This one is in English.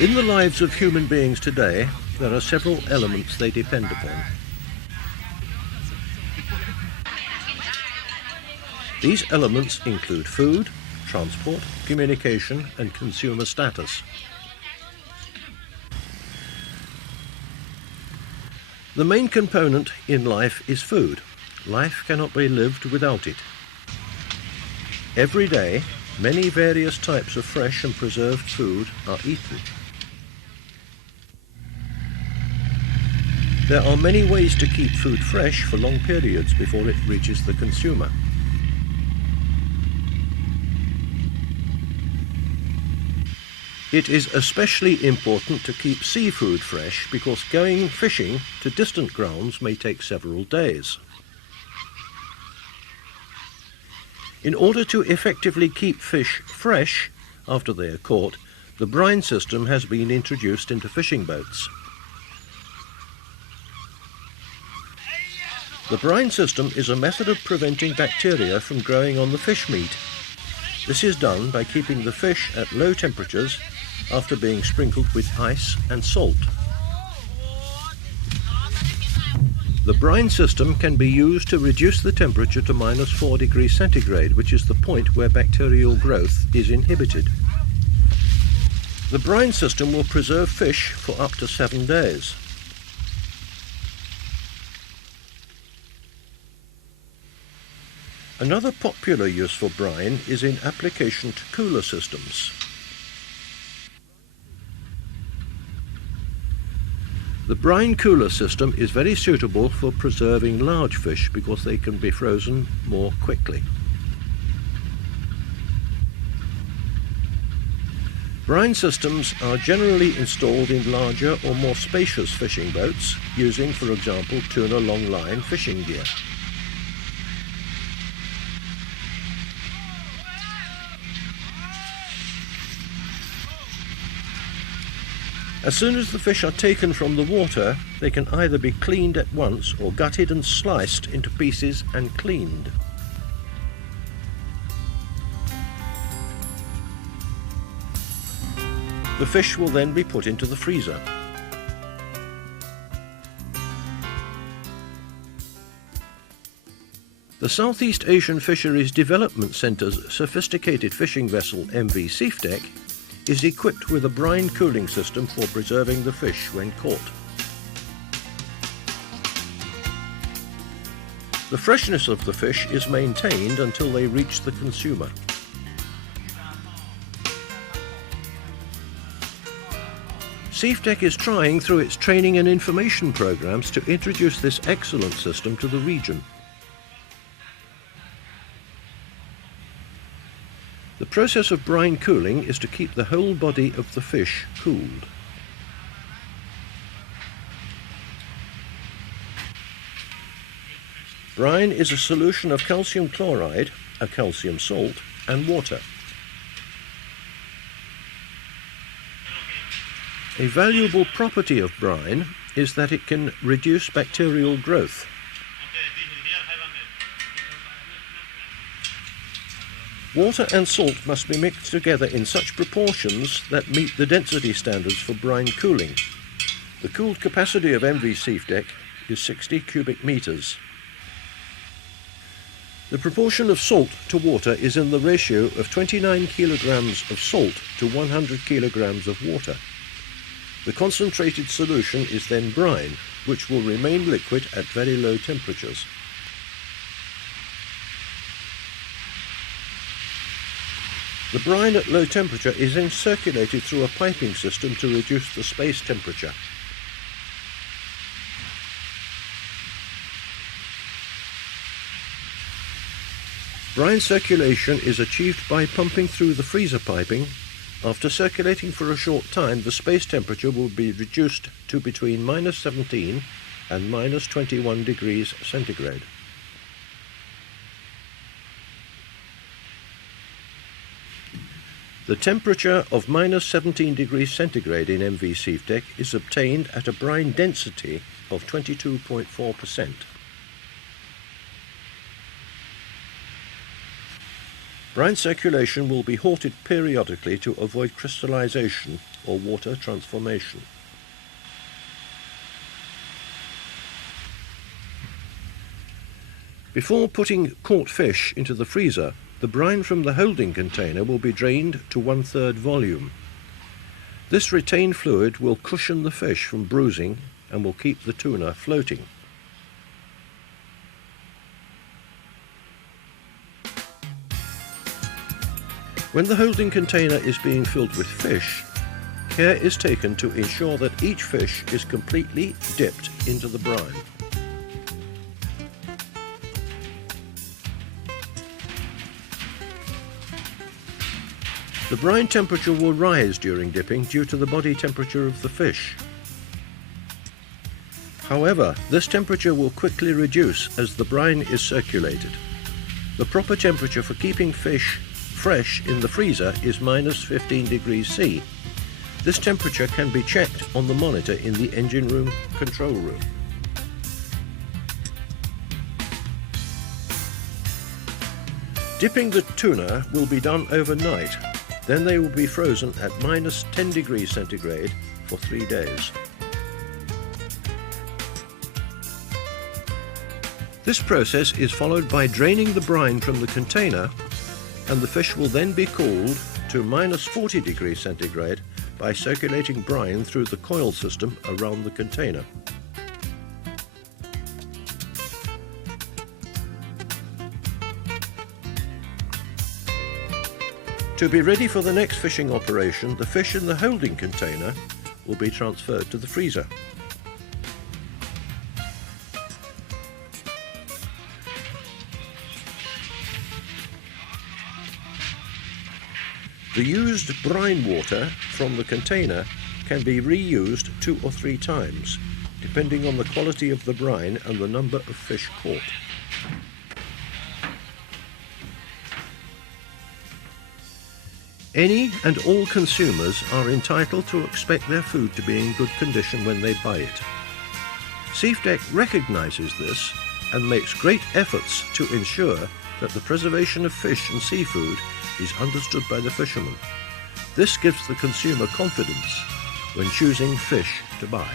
In the lives of human beings today, there are several elements they depend upon. These elements include food, transport, communication, and consumer status. The main component in life is food. Life cannot be lived without it. Every day, many various types of fresh and preserved food are eaten. There are many ways to keep food fresh for long periods before it reaches the consumer. It is especially important to keep seafood fresh because going fishing to distant grounds may take several days. In order to effectively keep fish fresh after they are caught, the brine system has been introduced into fishing boats. The brine system is a method of preventing bacteria from growing on the fish meat. This is done by keeping the fish at low temperatures after being sprinkled with ice and salt. The brine system can be used to reduce the temperature to -4 degrees centigrade, which is the point where bacterial growth is inhibited. The brine system will preserve fish for up to 7 days. Another popular use for brine is in application to cooler systems. The brine cooler system is very suitable for preserving large fish because they can be frozen more quickly. Brine systems are generally installed in larger or more spacious fishing boats, using, for example, tuna long line fishing gear. As soon as the fish are taken from the water, they can either be cleaned at once or gutted and sliced into pieces and cleaned. The fish will then be put into the freezer. The Southeast Asian Fisheries Development Centre's sophisticated fishing vessel M.V.Seafdec is equipped with a brine cooling system for preserving the fish when caught. The freshness of the fish is maintained until they reach the consumer. Seafdec is trying through its training and information programs to introduce this excellent system to the region. The process of brine cooling is to keep the whole body of the fish cooled. Brine is a solution of calcium chloride, a calcium salt, and water. A valuable property of brine is that it can reduce bacterial growth. Water and salt must be mixed together in such proportions that meet the density standards for brine cooling. The cooled capacity of M.V.Seafdec is 60 cubic meters. The proportion of salt to water is in the ratio of 29 kilograms of salt to 100 kilograms of water. The concentrated solution is then brine, which will remain liquid at very low temperatures. The brine at low temperature is then circulated through a piping system to reduce the space temperature. Brine circulation is achieved by pumping through the freezer piping. After circulating for a short time, the space temperature will be reduced to between -17 and -21 degrees centigrade. The temperature of -17 degrees centigrade in M.V.Seafdec is obtained at a brine density of 22.4%. Brine circulation will be halted periodically to avoid crystallization or water transformation. Before putting caught fish into the freezer, the brine from the holding container will be drained to 1/3 volume. This retained fluid will cushion the fish from bruising and will keep the tuna floating. When the holding container is being filled with fish, care is taken to ensure that each fish is completely dipped into the brine. The brine temperature will rise during dipping due to the body temperature of the fish. However, this temperature will quickly reduce as the brine is circulated. The proper temperature for keeping fish fresh in the freezer is -15 degrees C. This temperature can be checked on the monitor in the engine room control room. Dipping the tuna will be done overnight. Then they will be frozen at -10 degrees centigrade for 3 days. This process is followed by draining the brine from the container, and the fish will then be cooled to -40 degrees centigrade by circulating brine through the coil system around the container. To be ready for the next fishing operation, the fish in the holding container will be transferred to the freezer. The used brine water from the container can be reused 2 or 3 times, depending on the quality of the brine and the number of fish caught. Any and all consumers are entitled to expect their food to be in good condition when they buy it. Seafdec recognises this and makes great efforts to ensure that the preservation of fish and seafood is understood by the fishermen. This gives the consumer confidence when choosing fish to buy.